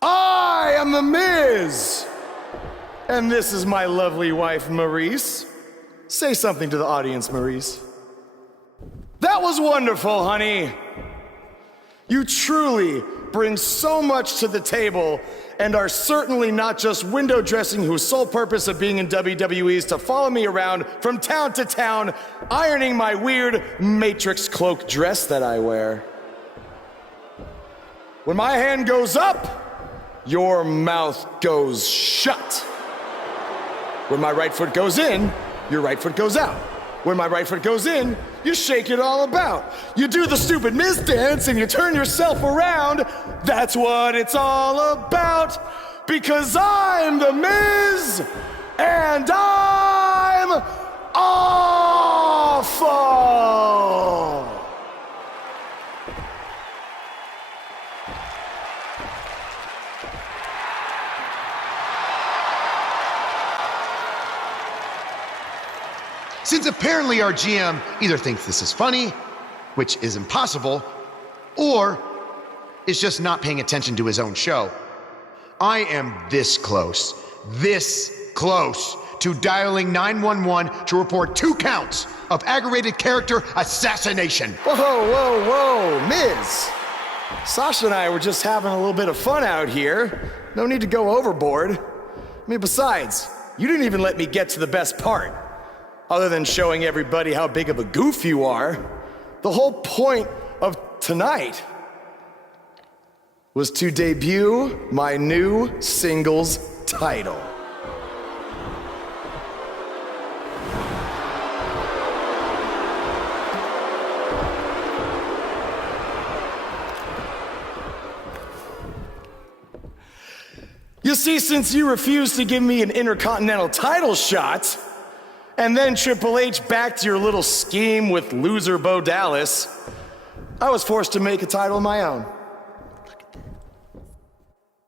I am The Miz! And this is my lovely wife, Maurice. Say something to the audience, Maurice. That was wonderful, honey. You truly bring so much to the table and are certainly not just window dressing whose sole purpose of being in WWE is to follow me around from town to town, ironing my weird Matrix cloak dress that I wear. When my hand goes up, your mouth goes shut. When my right foot goes in, your right foot goes out. When my right foot goes in, you shake it all about. You do the stupid Miz dance and you turn yourself around. That's what it's all about. Because I'm The Miz, and I'm awful! Since apparently our GM either thinks this is funny, which is impossible, or is just not paying attention to his own show, I am this close to dialing 911 to report 2 counts of aggravated character assassination. Whoa, Miz. Sasha and I were just having a little bit of fun out here. No need to go overboard. I mean, besides, you didn't even let me get to the best part. Other than showing everybody how big of a goof you are, the whole point of tonight was to debut my new singles title. You see, since you refused to give me an Intercontinental title shot, and then Triple H backed your little scheme with loser Bo Dallas, I was forced to make a title of my own.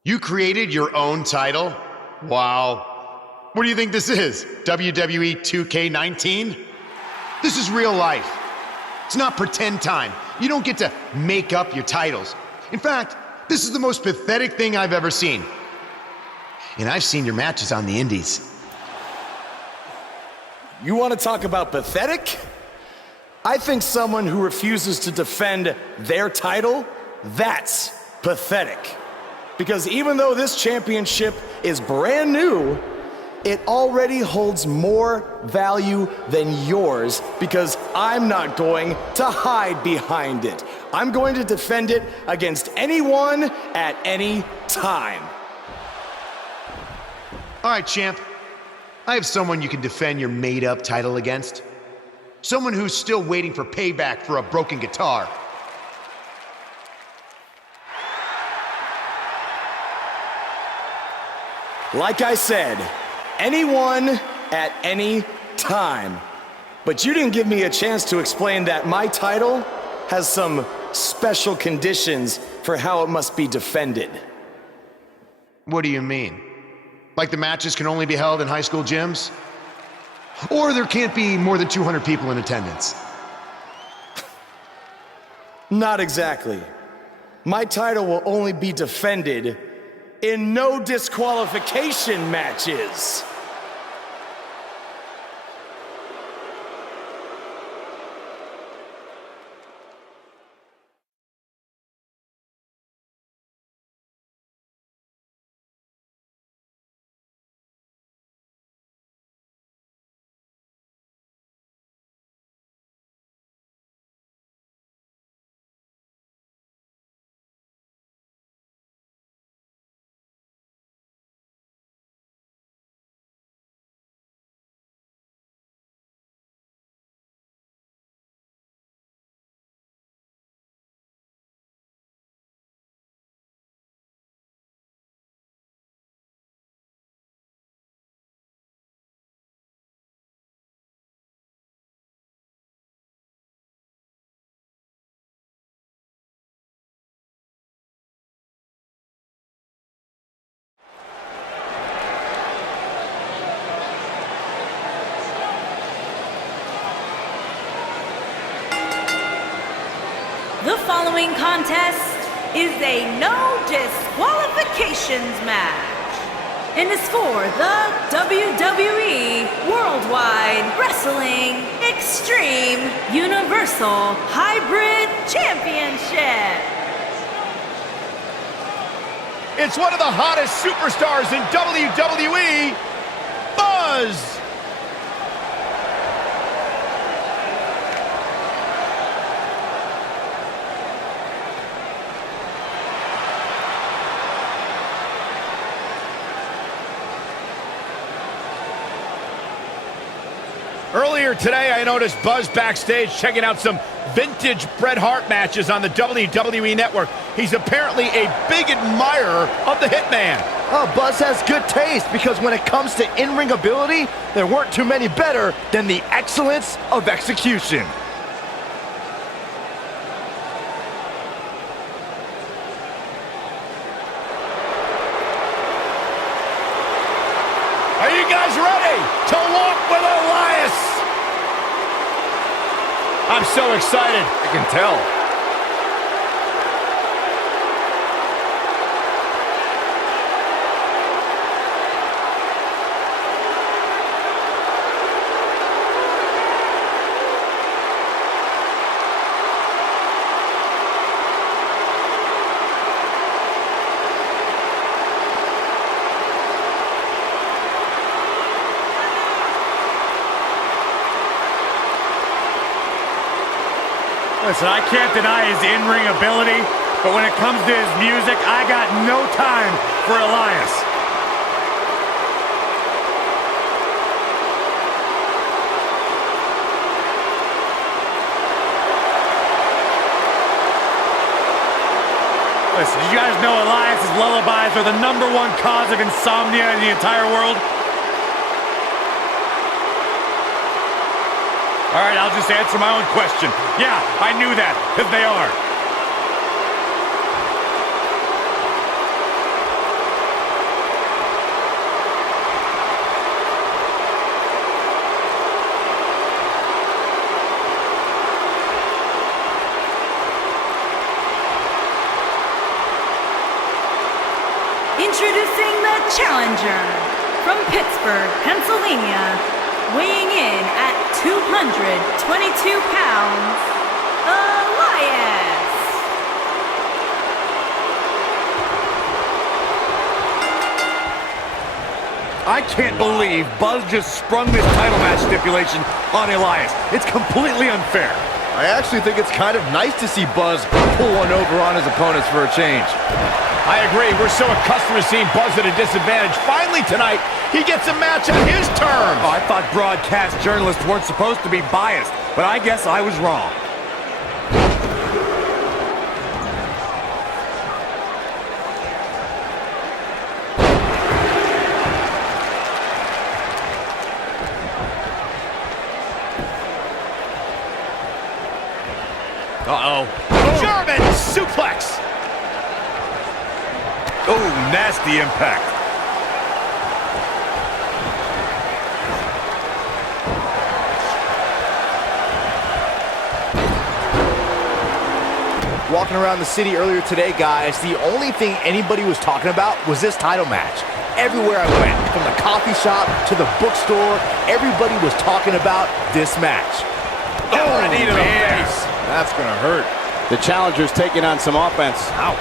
You created your own title? Wow. What do you think this is? WWE2k19? This is real life. It's not pretend time. You don't get to make up your titles. In fact, this is the most pathetic thing I've ever seen. And I've seen your matches on the indies. You want to talk about pathetic? I think someone who refuses to defend their title, that's pathetic. Because even though this championship is brand new, it already holds more value than yours because I'm not going to hide behind it. I'm going to defend it against anyone at any time. All right, champ. I have someone you can defend your made-up title against. Someone who's still waiting for payback for a broken guitar. Like I said, anyone at any time. But you didn't give me a chance to explain that my title has some special conditions for how it must be defended. What do you mean? Like the matches can only be held in high school gyms? Or there can't be more than 200 people in attendance? Not exactly. My title will only be defended in no disqualification matches. The following contest is a no disqualifications match and is for the WWE Worldwide Wrestling Extreme Universal Hybrid Championship. It's one of the hottest superstars in WWE, Buzz! Earlier today, I noticed Buzz backstage checking out some vintage Bret Hart matches on the WWE Network. He's apparently a big admirer of the Hitman. Oh, Buzz has good taste because when it comes to in-ring ability, there weren't too many better than the excellence of execution. Are you guys ready to walk with Elias? I'm so excited. I can tell. Listen, I can't deny his in-ring ability, but when it comes to his music, I got no time for Elias. Listen, did you guys know Elias's lullabies are the #1 cause of insomnia in the entire world? All right, I'll just answer my own question. Yeah, I knew that, because they are. Introducing the challenger from Pittsburgh, Pennsylvania, weighing in at 222 pounds, Elias. I can't believe Buzz just sprung this title match stipulation on Elias. It's completely unfair. I actually think it's kind of nice to see Buzz pull one over on his opponents for a change. I agree. We're so accustomed to seeing Buzz at a disadvantage. Finally tonight, he gets a match on his terms. Oh, I thought broadcast journalists weren't supposed to be biased, but I guess I was wrong. Uh-oh. German suplex. Oh, nasty impact. Walking around the city earlier today, guys, the only thing anybody was talking about was this title match. Everywhere I went, from the coffee shop to the bookstore, everybody was talking about this match. Oh, knee to the face. That's gonna hurt. The challenger's taking on some offense. Ouch.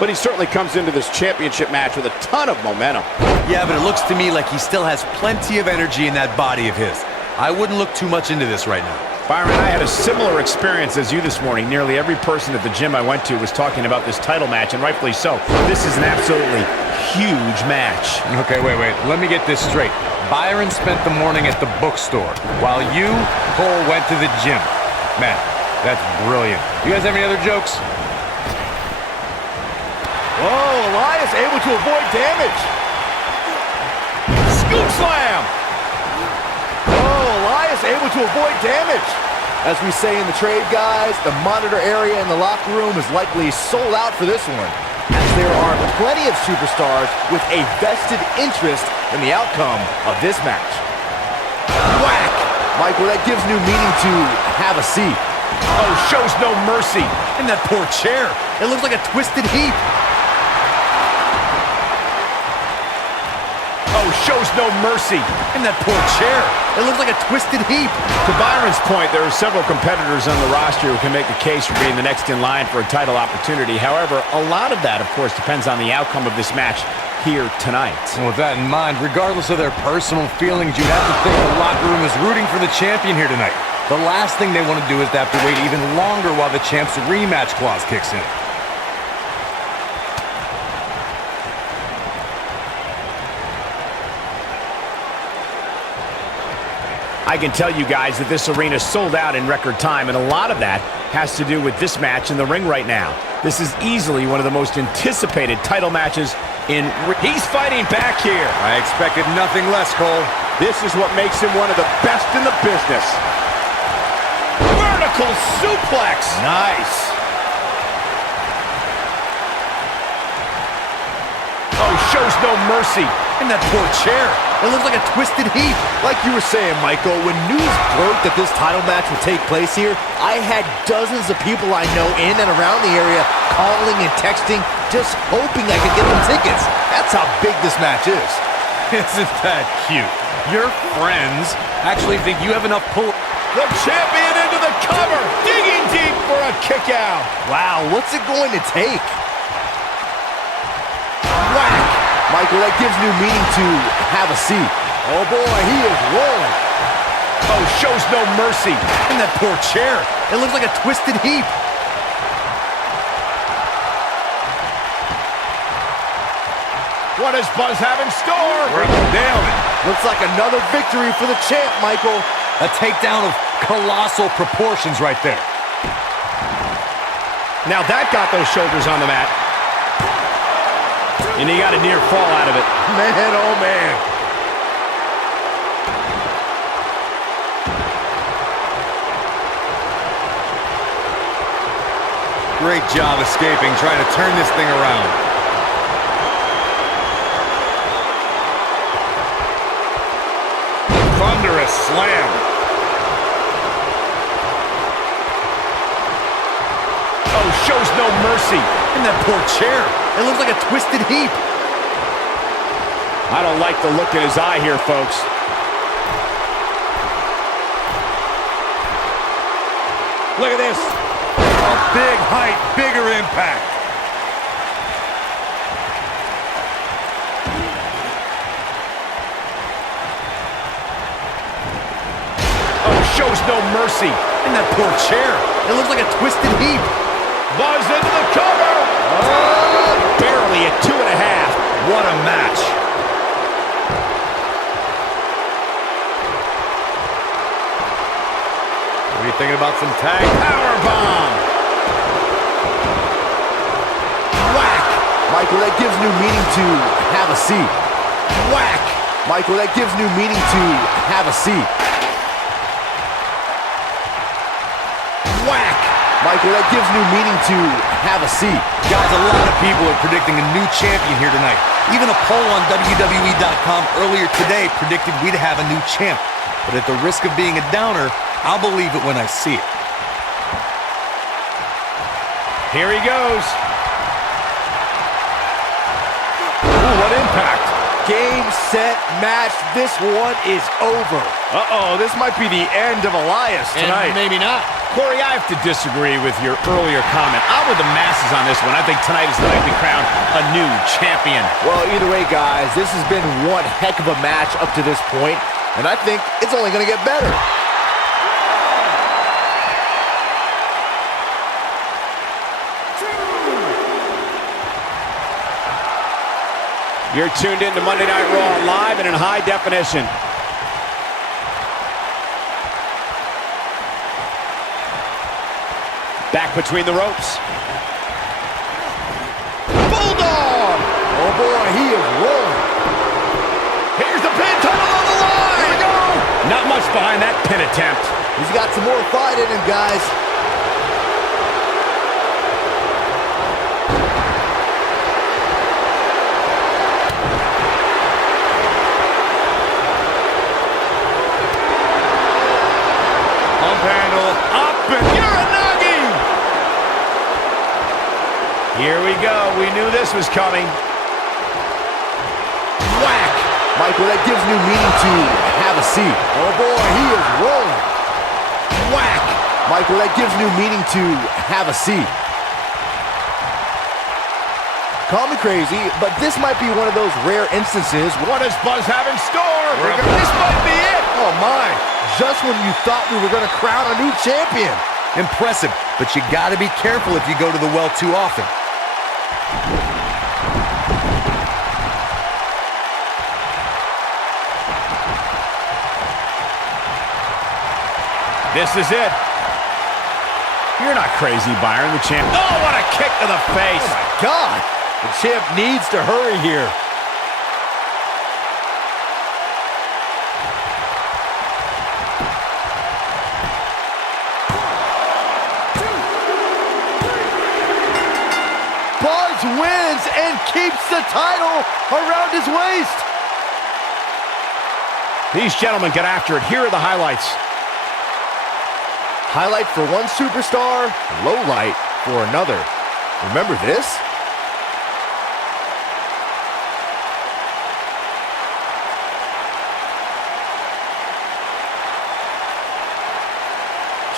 But he certainly comes into this championship match with a ton of momentum. Yeah, but it looks to me like he still has plenty of energy in that body of his. I wouldn't look too much into this right now. Byron, I had a similar experience as you this morning. Nearly every person at the gym I went to was talking about this title match, and rightfully so. This is an absolutely huge match. Okay, wait. Let me get this straight. Byron spent the morning at the bookstore, while you, Cole, went to the gym. Man, that's brilliant. You guys have any other jokes? Whoa, Elias able to avoid damage. Scoop slam! Oh, Elias able to avoid damage. As we say in the trade, guys, the monitor area in the locker room is likely sold out for this one, as there are plenty of superstars with a vested interest in the outcome of this match. Whack! Michael, that gives new meaning to have a seat. Oh, shows no mercy. And that poor chair. It looks like a twisted heap. Oh, shows no mercy. And that poor chair. It looks like a twisted heap. To Byron's point, there are several competitors on the roster who can make the case for being the next in line for a title opportunity. However, a lot of that, of course, depends on the outcome of this match here tonight. And with that in mind, regardless of their personal feelings, you'd have to think the locker room is rooting for the champion here tonight. The last thing they want to do is to have to wait even longer while the champ's rematch clause kicks in. I can tell you guys that this arena sold out in record time, and a lot of that has to do with this match in the ring right now. This is easily one of the most anticipated title matches in... He's fighting back here. I expected nothing less, Cole. This is what makes him one of the best in the business. Vertical suplex. Nice. Oh, shows no mercy. And that poor chair. It looks like a twisted heap. Like you were saying, Michael, when news broke that this title match would take place here, I had dozens of people I know in and around the area calling and texting, just hoping I could get them tickets. That's how big this match is. Isn't that cute? Your friends actually think you have enough pull... The champion into the cover, digging deep for a kick out. Wow, what's it going to take? Whack! Michael, that gives new meaning to have a seat. Oh boy, he is rolling. Oh, shows no mercy. And that poor chair. It looks like a twisted heap. What does Buzz have in store? Nailed it. Looks like another victory for the champ, Michael. A takedown of colossal proportions right there. Now that got those shoulders on the mat. And he got a near fall out of it. Man, oh man. Great job escaping, trying to turn this thing around. Thunderous slam. Oh, shows no mercy. And that poor chair. It looks like a twisted heap. I don't like the look in his eye here, folks. Look at this. A big height, bigger impact. Oh, shows no mercy. And that poor chair. It looks like a twisted heap. Buzz into the cover. Oh, barely at 2.5. What a match. What are you thinking about some tag? Powerbomb. Whack! Michael, that gives new meaning to have a seat. Whack! Michael, that gives new meaning to have a seat. Whack! Michael, that gives new meaning to have a seat. Guys, a lot of people are predicting a new champion here tonight. Even a poll on WWE.com earlier today predicted we'd have a new champ. But at the risk of being a downer, I'll believe it when I see it. Here he goes. Ooh, what impact. Game, set, match. This one is over. Uh-oh, this might be the end of Elias tonight. And maybe not. Corey, I have to disagree with your earlier comment. I'm with the masses on this one. I think tonight is the night we crown a new champion. Well, either way, guys, this has been one heck of a match up to this point, and I think it's only going to get better. You're tuned in to Monday Night Raw live and in high definition. Back between the ropes. Bulldog! Oh boy, he is rolling. Here's the pin, title on the line! Here we go! Not much behind that pin attempt. He's got some more fight in him, guys. Pump handle, up and you're a Here we go. We knew this was coming. Whack! Michael, that gives new meaning to have a seat. Oh boy, he is rolling. Whack! Michael, that gives new meaning to have a seat. Call me crazy, but this might be one of those rare instances. What does Buzz have in store? This might be it. Oh my, just when you thought we were gonna crown a new champion. Impressive, but you gotta be careful if you go to the well too often. This is it. You're not crazy, Byron, the champ. Oh, what a kick to the face. Oh my God, the champ needs to hurry here. Buzz wins and keeps the title around his waist. These gentlemen get after it. Here are the highlights. Highlight for one superstar, low light for another. Remember this?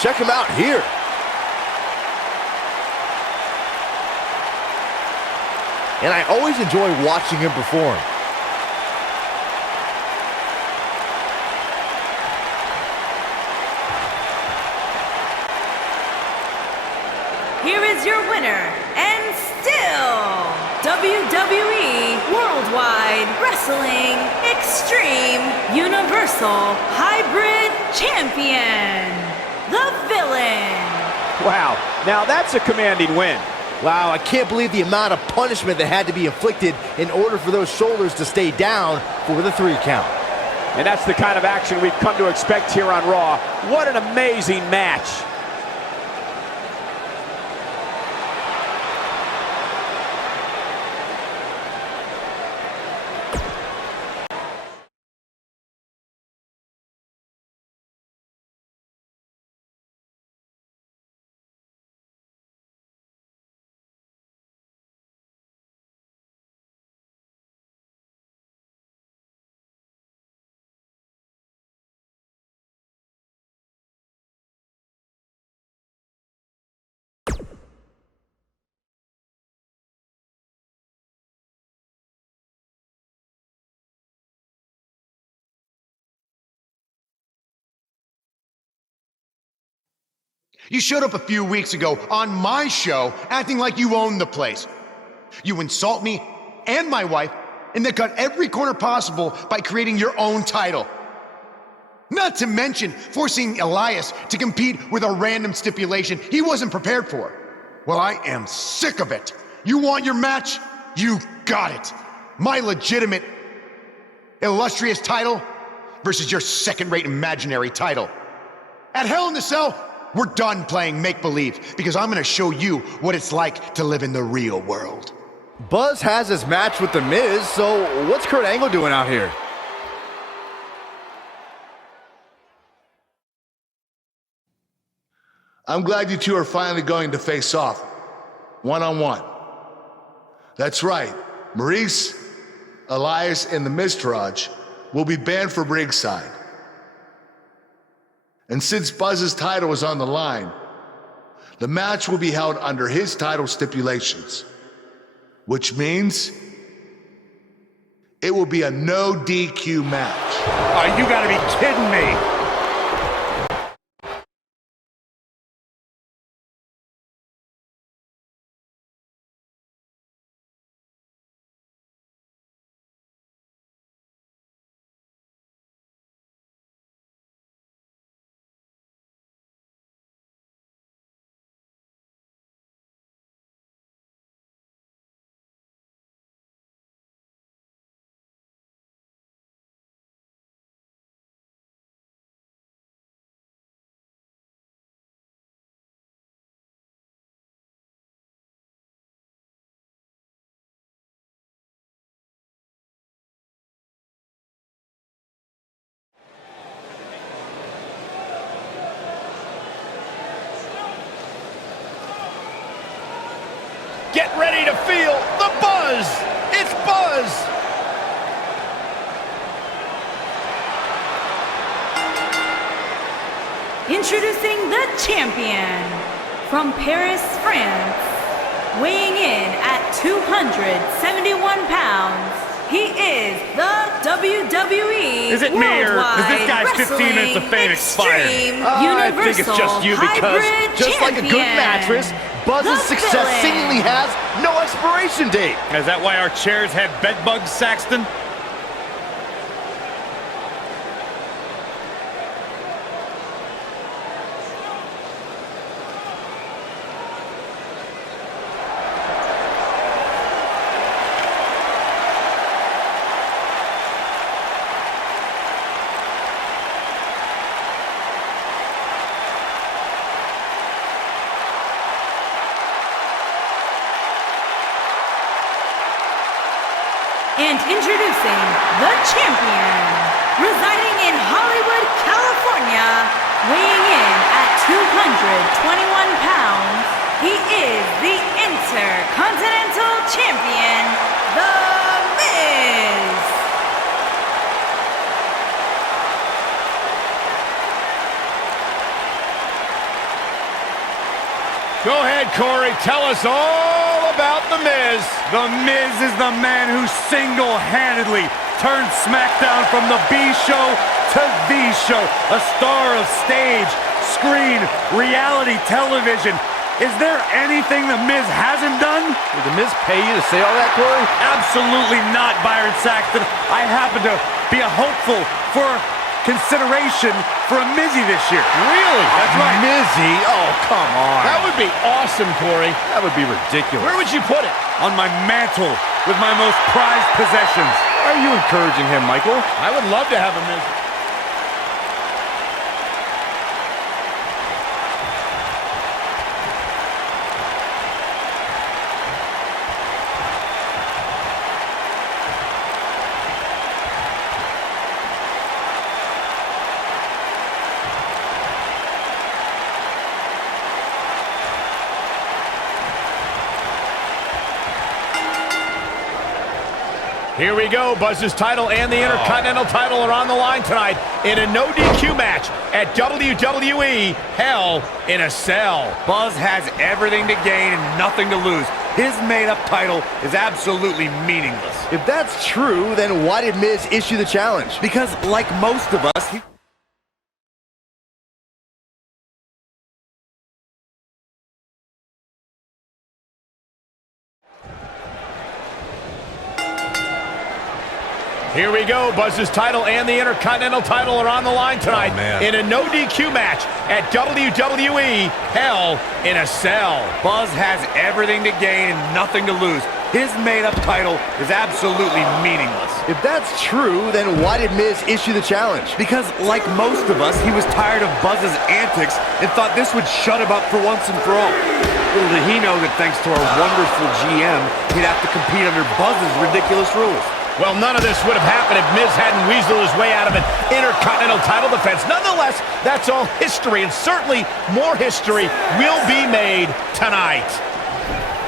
Check him out here. And I always enjoy watching him perform. Here is your winner, and still WWE Worldwide Wrestling Extreme Universal Hybrid Champion, the Villain. Wow, now that's a commanding win. Wow, I can't believe the amount of punishment that had to be inflicted in order for those shoulders to stay down for the 3 count. And that's the kind of action we've come to expect here on Raw. What an amazing match. You showed up a few weeks ago on my show acting like you own the place. You insult me and my wife and then cut every corner possible by creating your own title. Not to mention forcing Elias to compete with a random stipulation he wasn't prepared for. Well, I am sick of it. You want your match? You got it. My legitimate, illustrious title versus your second-rate imaginary title. At Hell in the Cell, we're done playing make-believe because I'm gonna show you what it's like to live in the real world. Buzz has his match with The Miz, so what's Kurt Angle doing out here? I'm glad you two are finally going to face off, one-on-one. That's right, Maurice, Elias, and the Miztourage will be banned from ringside. And since Buzz's title is on the line, the match will be held under his title stipulations, which means it will be a no DQ match. Oh, you gotta be kidding me. Get ready to feel the buzz. It's Buzz. Introducing the champion from Paris, France, weighing in at 271 pounds. He is the WWE Is it me, or is this guy's 15 minutes of fame expired? I think it's just you because, just like a good mattress, Buzz's success seemingly has no expiration date. Is that why our chairs have bed bugs, Saxton? And introducing the champion, residing in Hollywood, California, weighing in at 221 pounds, he is the Intercontinental Champion, The Miz. Go ahead, Corey. Tell us all about The Miz. The Miz is the man who single-handedly turned SmackDown from the B show to the show. A star of stage, screen, reality television. Is there anything The Miz hasn't done? Did The Miz pay you to say all that, Corey? Absolutely not, Byron Saxton. I happen to be a hopeful for consideration for a Mizzy this year. Really? That's right. Mizzy? Oh, come on. That would be awesome, Corey. That would be ridiculous. Where would you put it? On my mantle with my most prized possessions. Are you encouraging him, Michael? I would love to have a Miz. Here we go. Buzz's title and the Intercontinental title are on the line tonight in a no DQ match at WWE Hell in a Cell. Buzz has everything to gain and nothing to lose. His made-up title is absolutely meaningless. If that's true, then why did Miz issue the challenge? Because, like most of us, he... Here we go. Buzz's title and the Intercontinental title are on the line tonight in a no DQ match at WWE Hell in a Cell. Buzz has everything to gain and nothing to lose. His made-up title is absolutely meaningless. If that's true, then why did Miz issue the challenge? Because, like most of us, he was tired of Buzz's antics and thought this would shut him up for once and for all. Little did he know that thanks to our wonderful GM, he'd have to compete under Buzz's ridiculous rules. Well, none of this would have happened if Miz hadn't weaseled his way out of an Intercontinental title defense. Nonetheless, that's all history, and certainly more history will be made tonight.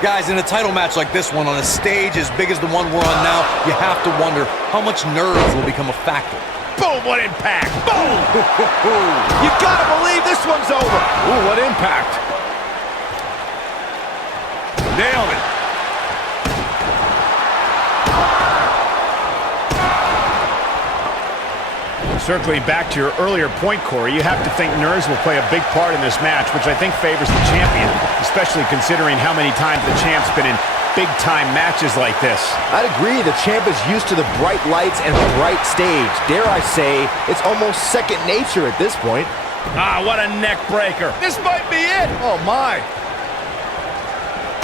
Guys, in a title match like this one, on a stage as big as the one we're on now, you have to wonder how much nerves will become a factor. Boom, what impact! Boom! You gotta believe this one's over! Ooh, what impact! Nailed it. Circling back to your earlier point, Corey, you have to think nerves will play a big part in this match, which I think favors the champion, especially considering how many times the champ's been in big-time matches like this. I'd agree. The champ is used to the bright lights and bright stage. Dare I say, it's almost second nature at this point. Ah, what a neck breaker. This might be it. Oh, my.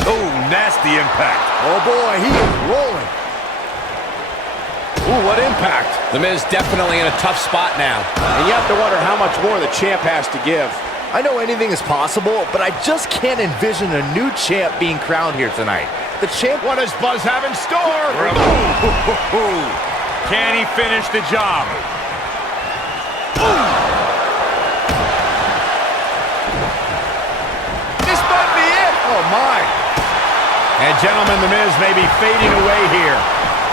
Oh, nasty impact. Oh, boy, he is rolling. Ooh, what impact. The Miz definitely in a tough spot now. And you have to wonder how much more the champ has to give. I know anything is possible, but I just can't envision a new champ being crowned here tonight. The champ... What does Buzz have in store? Can he finish the job? This might be it. Oh, my. And gentlemen, The Miz may be fading away here.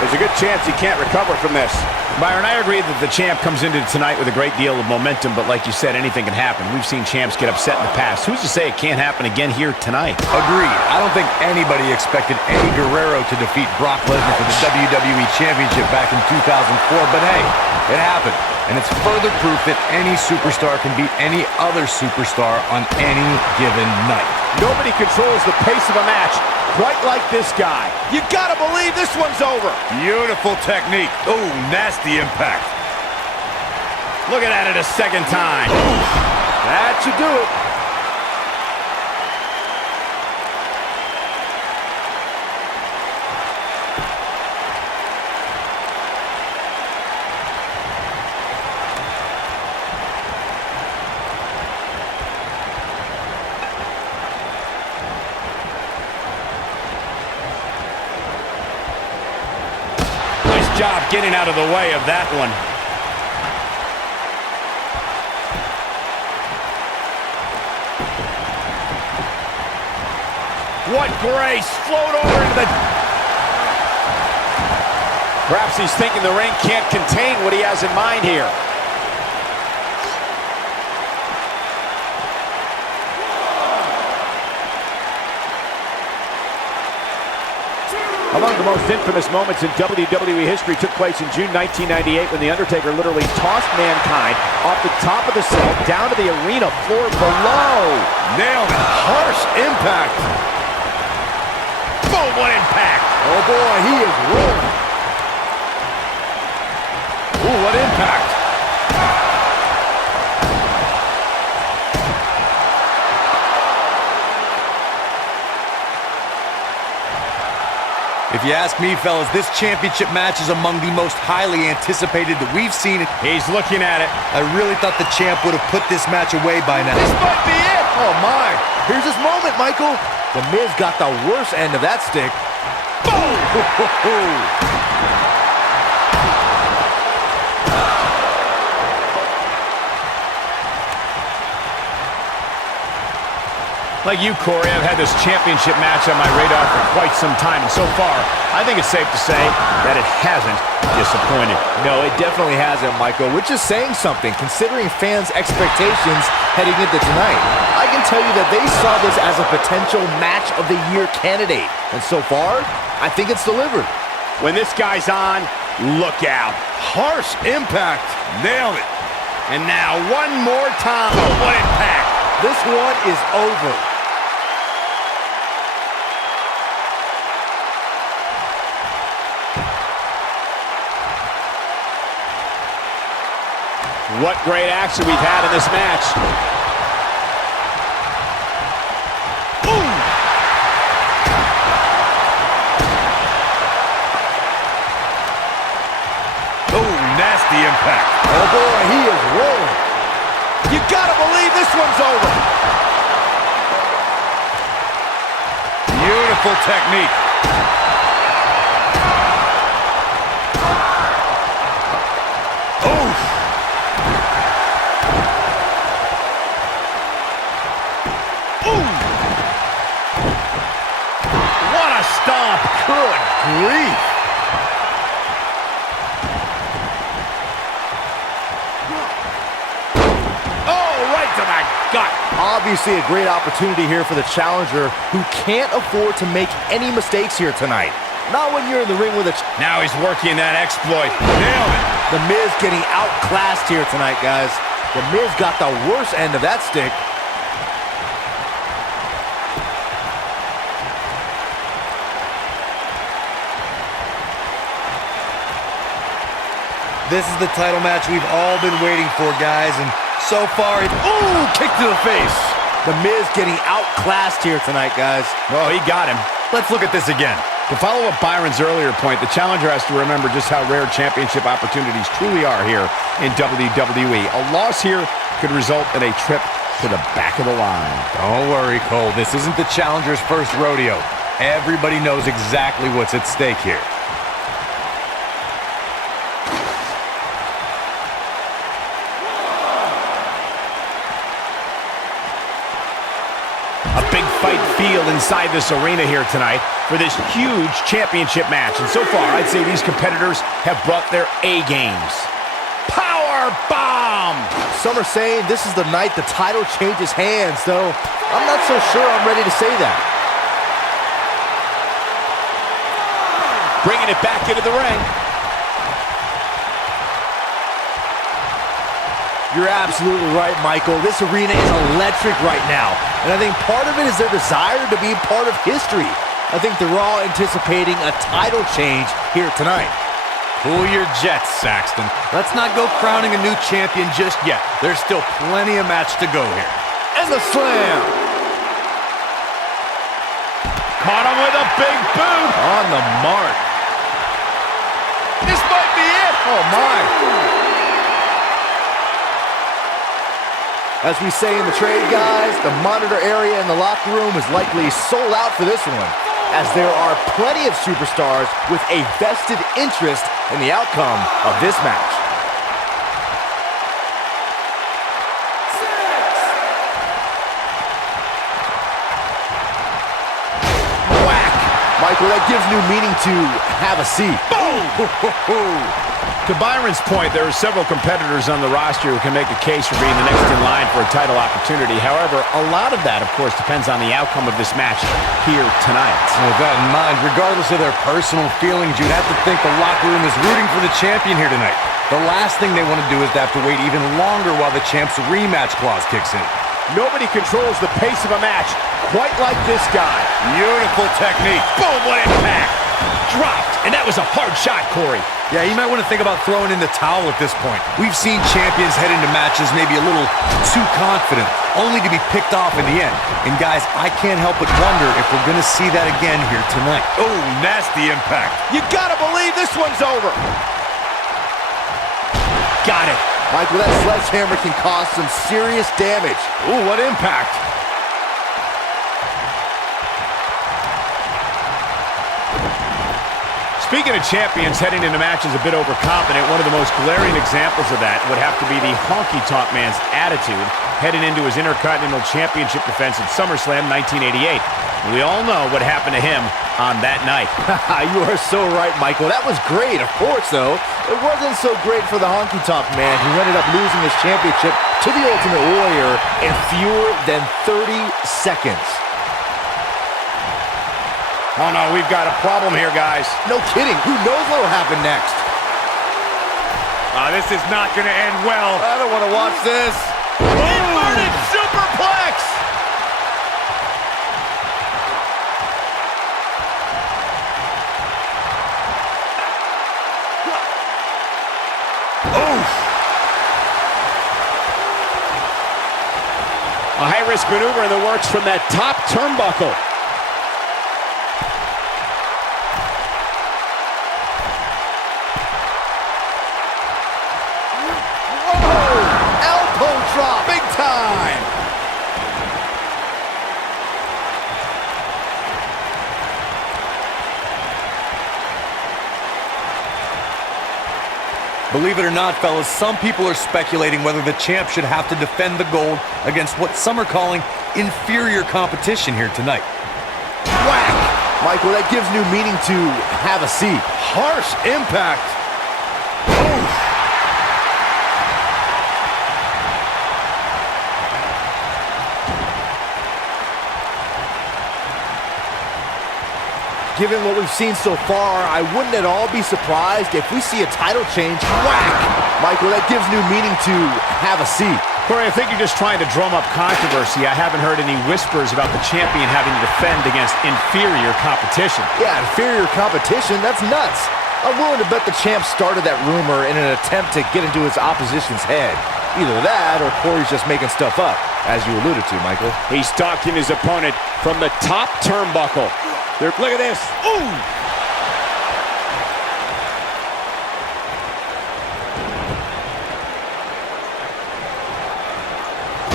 There's a good chance he can't recover from this. Byron, I agree that the champ comes into tonight with a great deal of momentum, but like you said, anything can happen. We've seen champs get upset in the past. Who's to say it can't happen again here tonight? Agreed. I don't think anybody expected Eddie Guerrero to defeat Brock Lesnar for the WWE Championship back in 2004, but hey, it happened. And it's further proof that any superstar can beat any other superstar on any given night. Nobody controls the pace of a match quite like this guy. You gotta believe this one's over. Beautiful technique. Oh, nasty impact. Looking at it a second time. That should do it. Job getting out of the way of that one. What grace! Float over into the... Perhaps he's thinking the ring can't contain what he has in mind here. Among the most infamous moments in WWE history took place in June 1998 when The Undertaker literally tossed Mankind off the top of the cell down to the arena floor below. Nailed it. Harsh impact. Boom, what impact. Oh boy, he is rolling. Ooh, what impact. If you ask me, fellas, this championship match is among the most highly anticipated that we've seen. He's looking at it. I really thought the champ would have put this match away by now. This might be it. Oh my. Here's his moment, Michael. The Miz got the worst end of that stick. Boom! Like you, Corey, I've had this championship match on my radar for quite some time, and so far, I think it's safe to say that it hasn't disappointed. No, it definitely hasn't, Michael, which is saying something, considering fans' expectations heading into tonight. I can tell you that they saw this as a potential match of the year candidate, and so far, I think it's delivered. When this guy's on, look out. Harsh impact. Nailed it. And now one more time. Oh, what impact. This one is over. What great action we've had in this match. Boom! Oh, nasty impact. Oh boy, he is rolling. You gotta believe this one's over. Beautiful technique. Oof. What a stomp. Good grief. Gut. Obviously a great opportunity here for the challenger who can't afford to make any mistakes here tonight. Not when you're in the ring with a... Now he's working that exploit. Nailed it. The Miz getting outclassed here tonight, guys. The Miz got the worst end of that stick. This is the title match we've all been waiting for, guys, and so far, ooh, kick to the face. The Miz getting outclassed here tonight, guys. Oh, he got him. Let's look at this again. To follow up Byron's earlier point, the challenger has to remember just how rare championship opportunities truly are here in WWE. A loss here could result in a trip to the back of the line. don't worry, Cole. This isn't the challenger's first rodeo. Everybody knows exactly what's at stake here. A big fight feel inside this arena here tonight for this huge championship match. And so far, I'd say these competitors have brought their A games. Power bomb! Some are saying this is the night the title changes hands, though I'm not so sure I'm ready to say that. Bringing it back into the ring. You're absolutely right, Michael. This arena is electric right now. And I think part of it is their desire to be part of history. I think they're all anticipating a title change here tonight. Cool your jets, Saxton. Let's not go crowning a new champion just yet. There's still plenty of match to go here. And the slam. Caught him with a big boot. On the mark. This might be it. Oh, my. As we say in the trade, guys, the monitor area in the locker room is likely sold out for this one, as there are plenty of superstars with a vested interest in the outcome of this match. Whack! Michael, that gives new meaning to have a seat. Boom! To Byron's point, there are several competitors on the roster who can make a case for being the next in line for a title opportunity. However, a lot of that, of course, depends on the outcome of this match here tonight. With that in mind, regardless of their personal feelings, you'd have to think the locker room is rooting for the champion here tonight. The last thing they want to do is to have to wait even longer while the champ's rematch clause kicks in. Nobody controls the pace of a match quite like this guy. Beautiful technique. Boom, what impact! Dropped, and that was a hard shot, Corey. Yeah, you might want to think about throwing in the towel at this point. We've seen champions head into matches maybe a little too confident, only to be picked off in the end. And guys, I can't help but wonder if we're going to see that again here tonight. Oh, nasty impact. You gotta believe this one's over. Got it. Michael, that sledgehammer can cause some serious damage. Ooh, what impact. Speaking of champions heading into matches a bit overconfident, one of the most glaring examples of that would have to be the honky-tonk man's attitude heading into his Intercontinental Championship defense at SummerSlam 1988. We all know what happened to him on that night. You are so right, Michael. That was great, of course, though. It wasn't so great for the honky-tonk man, who ended up losing his championship to the Ultimate Warrior in fewer than 30 seconds. Oh, no, we've got a problem here, guys. No kidding. Who knows what will happen next? This is not going to end well. I don't want to watch this. Inverted superplex! Oof. A high-risk maneuver in the works from that top turnbuckle. Believe it or not, fellas, some people are speculating whether the champ should have to defend the gold against what some are calling inferior competition here tonight. Whack! Michael, that gives new meaning to have a seat. Harsh impact. Oof. Given what we've seen so far, I wouldn't at all be surprised if we see a title change. Whack! Michael, that gives new meaning to have a seat. Corey, I think you're just trying to drum up controversy. I haven't heard any whispers about the champion having to defend against inferior competition. Yeah, inferior competition? That's nuts. I'm willing to bet the champ started that rumor in an attempt to get into his opposition's head. Either that, or Corey's just making stuff up, as you alluded to, Michael. He's stalking his opponent from the top turnbuckle. Look at this. Ooh!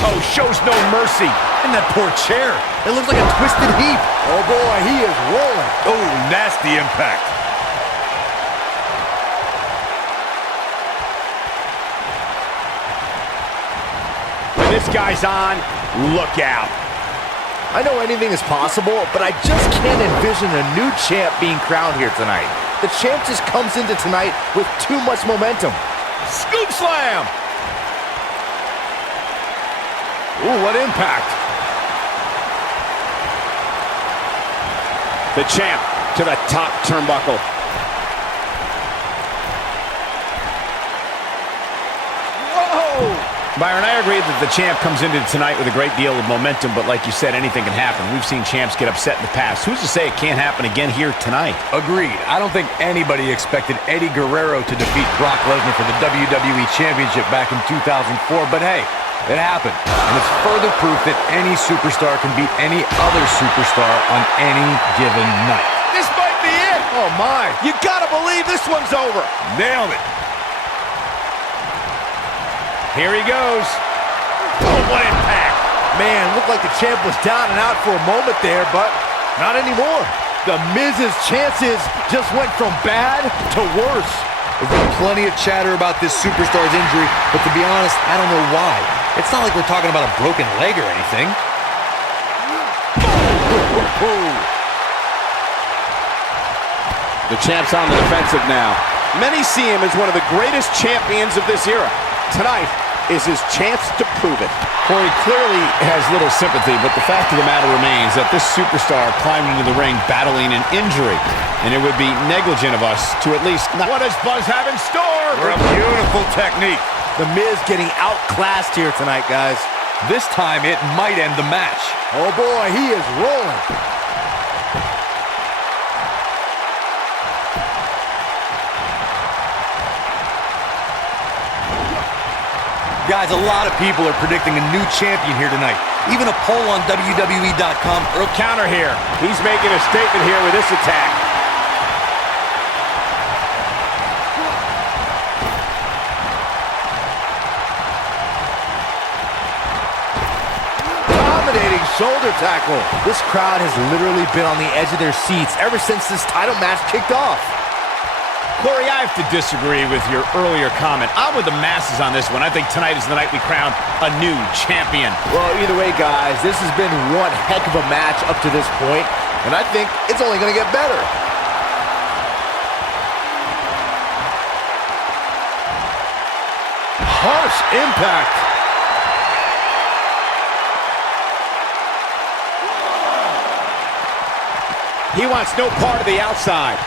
Oh, shows no mercy. And that poor chair. It looks like a twisted heap. Oh, boy, he is rolling. Oh, nasty impact. When this guy's on, look out. I know anything is possible, but I just can't envision a new champ being crowned here tonight. The champ just comes into tonight with too much momentum. Scoop slam! Ooh, what impact. The champ to the top turnbuckle. Byron, I agree that the champ comes into tonight with a great deal of momentum, but like you said, anything can happen. We've seen champs get upset in the past. Who's to say it can't happen again here tonight? Agreed. I don't think anybody expected Eddie Guerrero to defeat Brock Lesnar for the WWE Championship back in 2004, but hey, it happened. And it's further proof that any superstar can beat any other superstar on any given night. This might be it! Oh my, you gotta believe this one's over. Nailed it. Here he goes. Oh, what impact. Man, looked like the champ was down and out for a moment there, but not anymore. The Miz's chances just went from bad to worse. There's been plenty of chatter about this superstar's injury, but to be honest, I don't know why. It's not like we're talking about a broken leg or anything. The champ's on the defensive now. Many see him as one of the greatest champions of this era. Tonight is his chance to prove it. Corey clearly has little sympathy, but the fact of the matter remains that this superstar climbed into the ring battling an injury, and it would be negligent of us to at least not... What does Buzz have in store? For a beautiful technique. The Miz getting outclassed here tonight, guys. This time it might end the match. Oh boy, he is rolling. Guys, a lot of people are predicting a new champion here tonight. Even a poll on WWE.com. Earl counter here. He's making a statement here with this attack. Dominating shoulder tackle. This crowd has literally been on the edge of their seats ever since this title match kicked off. Corey, I have to disagree with your earlier comment. I'm with the masses on this one. I think tonight is the night we crown a new champion. Well, either way, guys, this has been one heck of a match up to this point, and I think it's only going to get better. Harsh impact. He wants no part of the outside.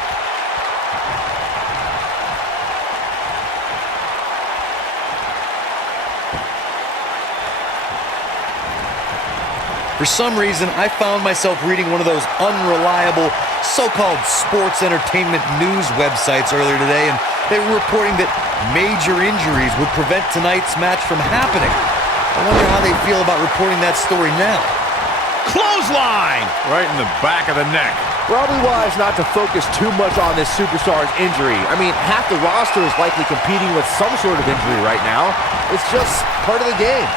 For some reason, I found myself reading one of those unreliable so-called sports entertainment news websites earlier today, and they were reporting that major injuries would prevent tonight's match from happening. I wonder how they feel about reporting that story now. Clothesline! Right in the back of the neck. Probably wise not to focus too much on this superstar's injury. I mean, half the roster is likely competing with some sort of injury right now. It's just part of the game.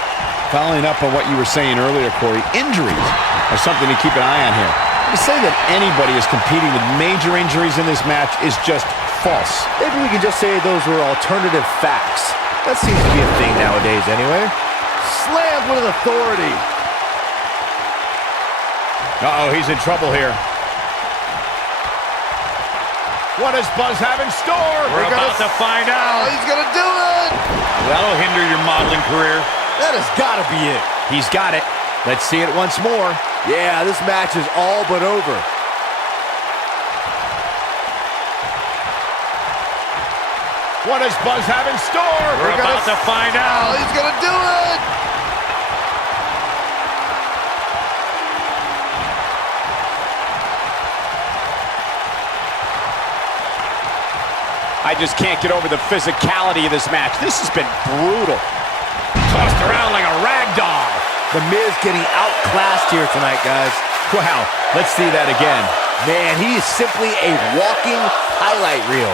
Following up on what you were saying earlier, Corey, injuries are something to keep an eye on here. To say that anybody is competing with major injuries in this match is just false. Maybe we can just say those were alternative facts. That seems to be a thing nowadays anyway. Slammed with authority. Uh-oh, he's in trouble here. What does Buzz have in store? We're about to find out. Oh, he's gonna do it! That'll hinder your modeling career. That has gotta be it. He's got it. Let's see it once more. Yeah, this match is all but over. What does Buzz have in store? We're about to find out. Oh, he's gonna do it! I just can't get over the physicality of this match. This has been brutal. Tossed around like a rag doll. The Miz getting outclassed here tonight, guys. Wow, let's see that again. Man, he is simply a walking highlight reel.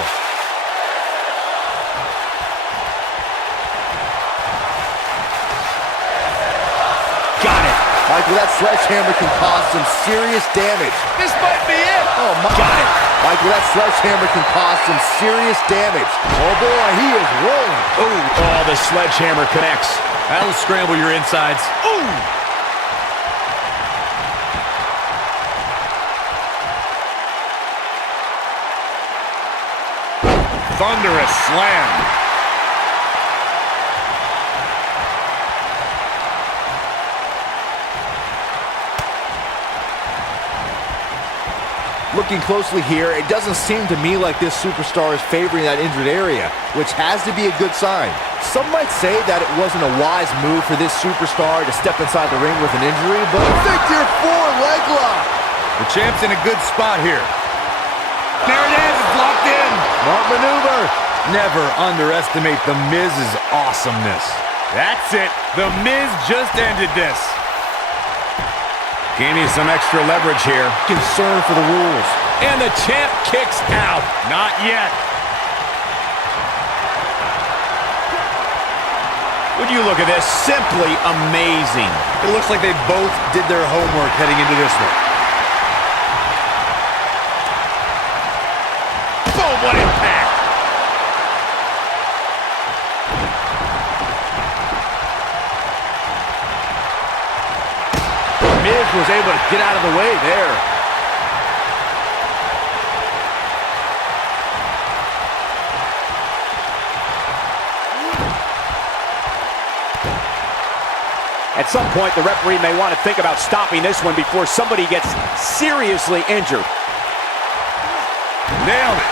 Got it. Michael, that sledgehammer can cause some serious damage. This might be it. Oh, my. Got it. Michael, that sledgehammer can cause some serious damage. Oh, boy, he is rolling. Oh, the sledgehammer connects. That'll scramble your insides. Ooh! thunderous slam. Looking closely here, it doesn't seem to me like this superstar is favoring that injured area, which has to be a good sign. Some might say that it wasn't a wise move for this superstar to step inside the ring with an injury, but figure 4 leg lock. The champ's in a good spot here. There it is, it's locked in. Smart maneuver. Never underestimate The Miz's awesomeness. That's it. The Miz just ended this. Gave me some extra leverage here. Concern for the rules. And the champ kicks out. Not yet. Would you look at this? Simply amazing. It looks like they both did their homework heading into this one. Boom, what impact. Miz was able to get out of the way there. At some point, the referee may want to think about stopping this one before somebody gets seriously injured. Nailed it.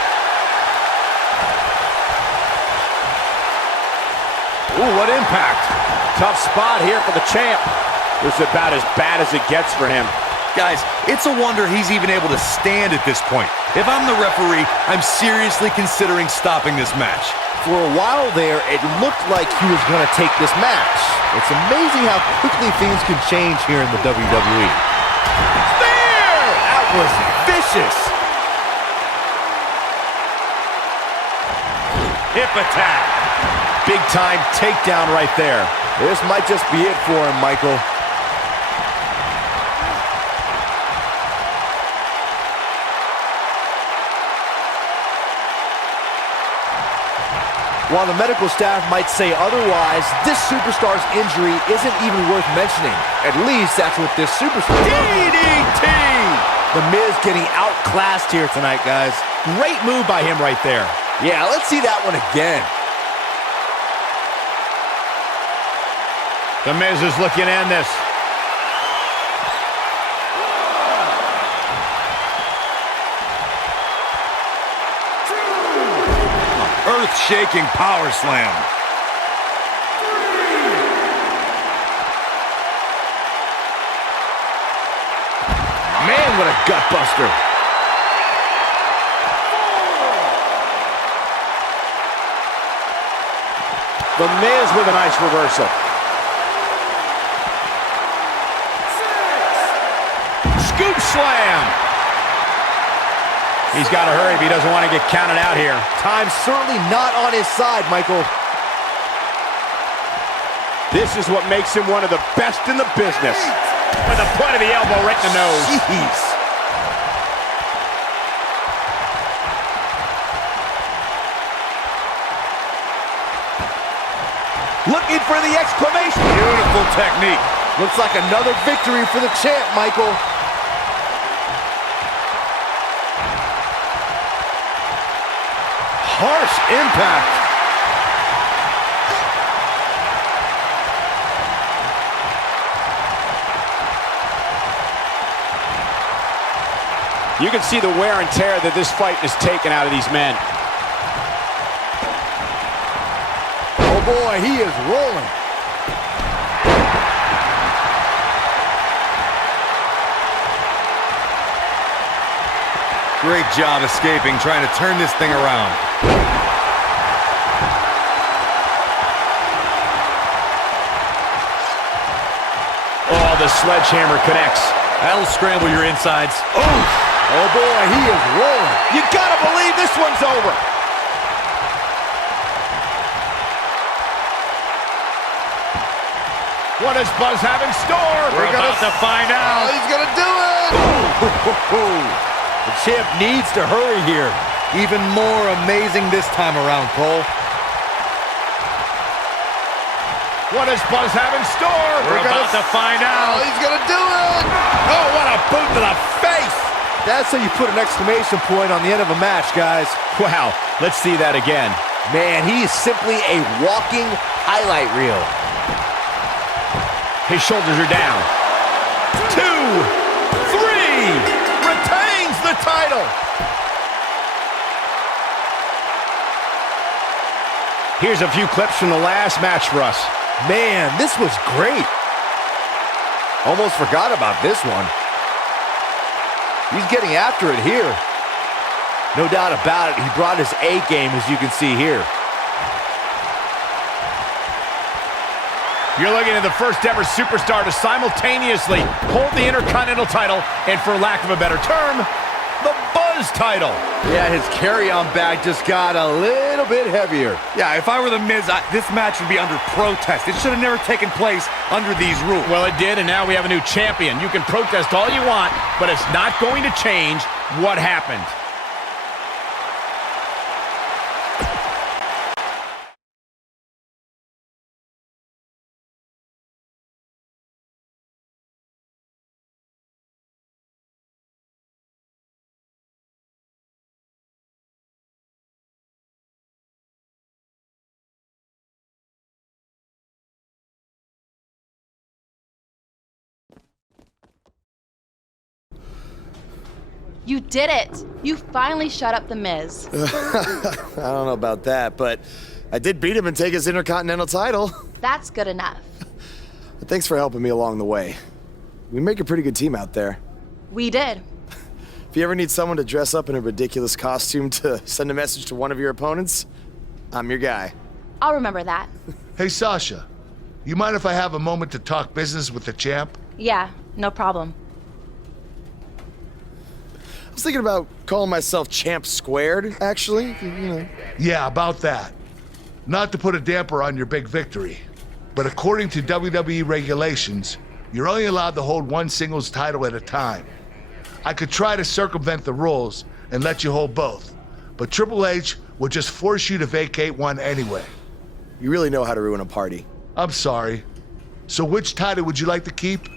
Ooh, what impact. Tough spot here for the champ. This is about as bad as it gets for him. Guys, it's a wonder he's even able to stand at this point. If I'm the referee, I'm seriously considering stopping this match. For a while there, it looked like he was going to take this match. It's amazing how quickly things can change here in the WWE. Spear! That was vicious. Hip attack. Big time takedown right there. This might just be it for him, Michael. While the medical staff might say otherwise, this superstar's injury isn't even worth mentioning. At least that's what this superstar DDT! The Miz getting outclassed here tonight, guys. Great move by him right there. Yeah, let's see that one again. The Miz is looking to end this. Earth-shaking power slam. Man, what a gut buster. The Miz with a nice reversal. Scoop slam. He's got to hurry if he doesn't want to get counted out here. Time's certainly not on his side, Michael. This is what makes him one of the best in the business. With the point of the elbow right in the nose. Jeez. Looking for the exclamation. Beautiful technique. Looks like another victory for the champ, Michael. Harsh impact. You can see the wear and tear that this fight has taken out of these men. Oh boy, he is rolling. Great job escaping, trying to turn this thing around. Oh, the sledgehammer connects. That'll scramble your insides. Oof. Oh boy, he is rolling. You gotta believe this one's over. What does Buzz have in store? We're about to find out. He's gonna do it. The champ needs to hurry here. Even more amazing this time around, Cole. What does Buzz have in store? We're about to find out. He's gonna do it. Oh, what a boot to the face. That's how you put an exclamation point on the end of a match, guys. Wow, let's see that again. Man, he is simply a walking highlight reel. His shoulders are down. 2, 3, retains the title. Here's a few clips from the last match for us. Man, this was great. Almost forgot about this one. He's getting after it here. No doubt about it, he brought his A game, as you can see here. You're looking at the first ever superstar to simultaneously hold the Intercontinental title and, for lack of a better term, the Buzz title. Yeah, his carry-on bag just got a little bit heavier. Yeah, if I were The Miz, this match would be under protest. It should have never taken place under these rules. Well, it did, and now we have a new champion. You can protest all you want, but it's not going to change what happened. You did it! You finally shut up The Miz. I don't know about that, but I did beat him and take his Intercontinental title. That's good enough. Thanks for helping me along the way. We make a pretty good team out there. We did. If you ever need someone to dress up in a ridiculous costume to send a message to one of your opponents, I'm your guy. I'll remember that. Hey, Sasha, you mind if I have a moment to talk business with the champ? Yeah, no problem. I was thinking about calling myself Champ Squared, actually. You know. Yeah, about that. Not to put a damper on your big victory, but according to WWE regulations, you're only allowed to hold one singles title at a time. I could try to circumvent the rules and let you hold both, but Triple H would just force you to vacate one anyway. You really know how to ruin a party. I'm sorry. So which title would you like to keep?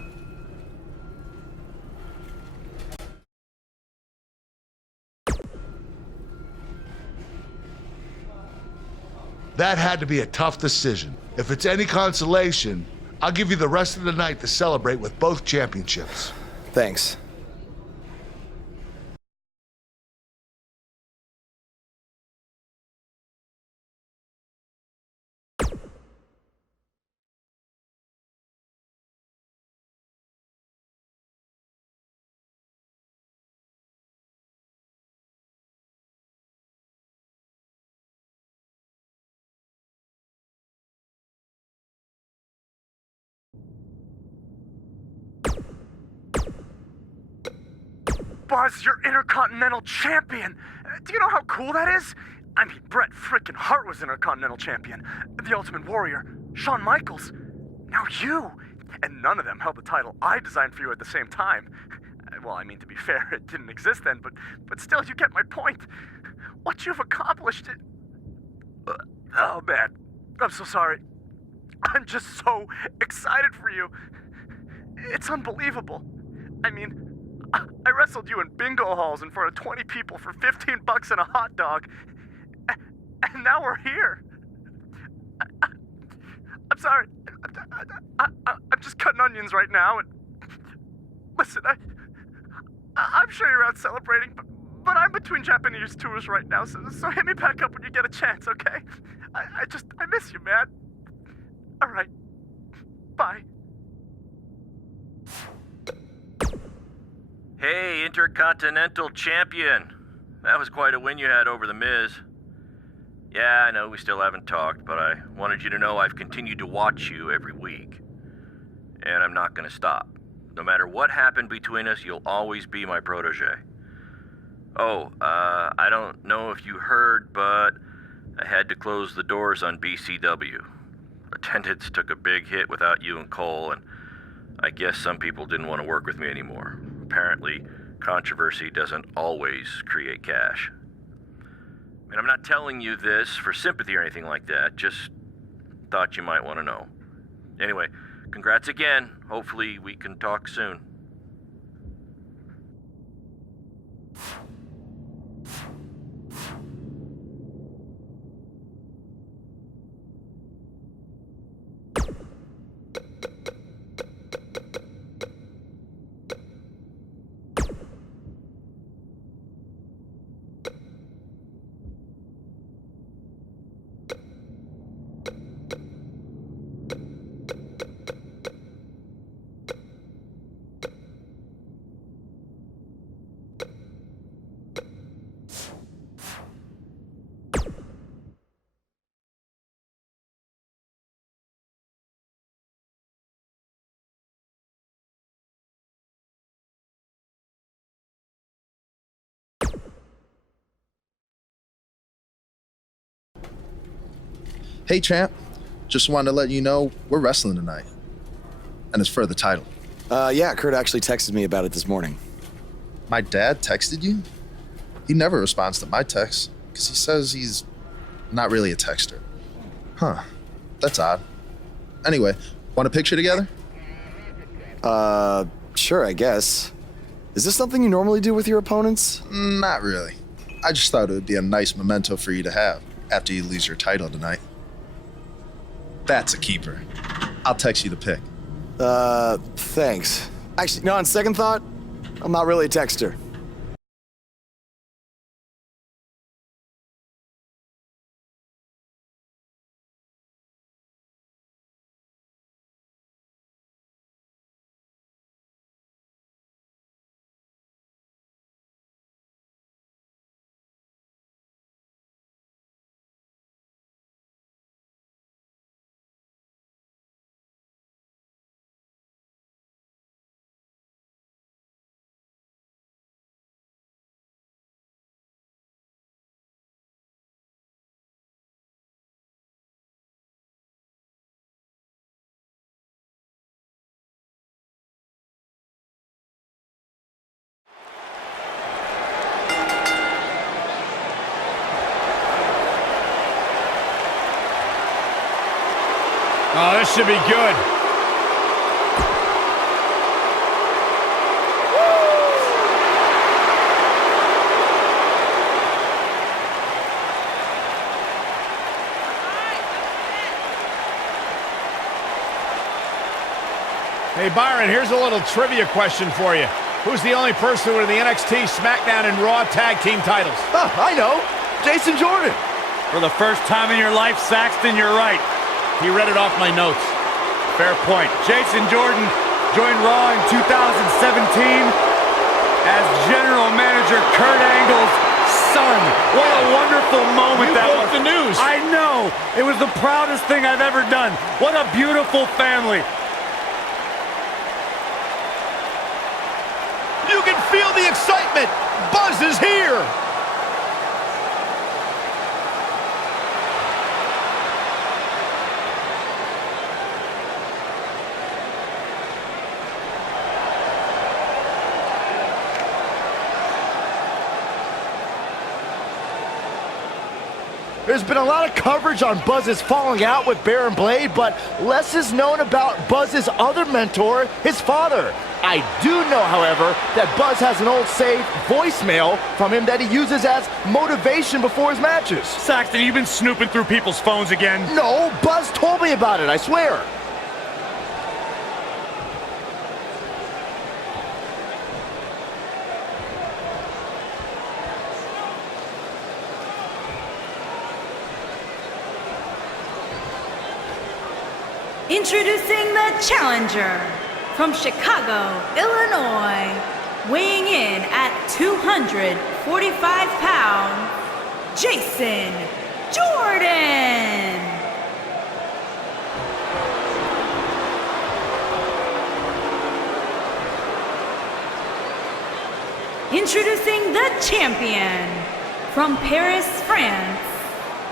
That had to be a tough decision. If it's any consolation, I'll give you the rest of the night to celebrate with both championships. Thanks. Buzz, you're Intercontinental Champion! Do you know how cool that is? I mean, Bret frickin' Hart was Intercontinental Champion. The Ultimate Warrior, Shawn Michaels. Now you! And none of them held the title I designed for you at the same time. Well, I mean, to be fair, it didn't exist then, but still, you get my point. What you've accomplished... Oh, man. I'm so sorry. I'm just so excited for you. It's unbelievable. I mean... I wrestled you in bingo halls in front of 20 people for $15 and a hot dog. And now we're here. I'm sorry. I'm just cutting onions right now. And listen, I'm sure you're out celebrating, but I'm between Japanese tours right now, so hit me back up when you get a chance, okay? I miss you, man. All right. Bye. Hey, Intercontinental Champion. That was quite a win you had over The Miz. Yeah, I know we still haven't talked, but I wanted you to know I've continued to watch you every week. And I'm not gonna stop. No matter what happened between us, you'll always be my protege. Oh, I don't know if you heard, but I had to close the doors on BCW. Attendance took a big hit without you and Cole, and I guess some people didn't want to work with me anymore. Apparently, controversy doesn't always create cash. I mean, I'm not telling you this for sympathy or anything like that, just thought you might want to know. Anyway, congrats again. Hopefully we can talk soon. Hey, champ. Just wanted to let you know we're wrestling tonight. And it's for the title. Yeah, Kurt actually texted me about it this morning. My dad texted you? He never responds to my texts because he says he's not really a texter. Huh. That's odd. Anyway, want a picture together? Sure, I guess. Is this something you normally do with your opponents? Not really. I just thought it would be a nice memento for you to have after you lose your title tonight. That's a keeper. I'll text you the pic. Thanks. Actually, no, on second thought, I'm not really a texter. Oh, this should be good. Hey, Byron, here's a little trivia question for you. Who's the only person to win the NXT, SmackDown, and Raw Tag Team titles? Oh, I know. Jason Jordan. For the first time in your life, Saxton, you're right. He read it off my notes. Fair point. Jason Jordan joined Raw in 2017 as General Manager Kurt Angle's son. What a wonderful moment that was. The news. I know. It was the proudest thing I've ever done. What a beautiful family. You can feel the excitement. Buzz is here. There's been a lot of coverage on Buzz's falling out with Baron Blade, but less is known about Buzz's other mentor, his father. I do know, however, that Buzz has an old saved voicemail from him that he uses as motivation before his matches. Saxton, you've been snooping through people's phones again? No, Buzz told me about it, I swear. Introducing the challenger from Chicago, Illinois, weighing in at 245 pounds, Jason Jordan. Introducing the champion from Paris, France,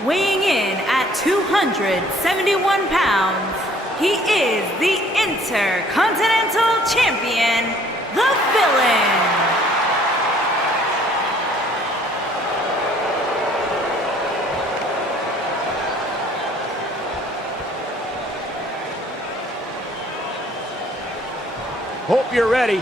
weighing in at 271 pounds, he is the Intercontinental Champion, the Villain. Hope you're ready.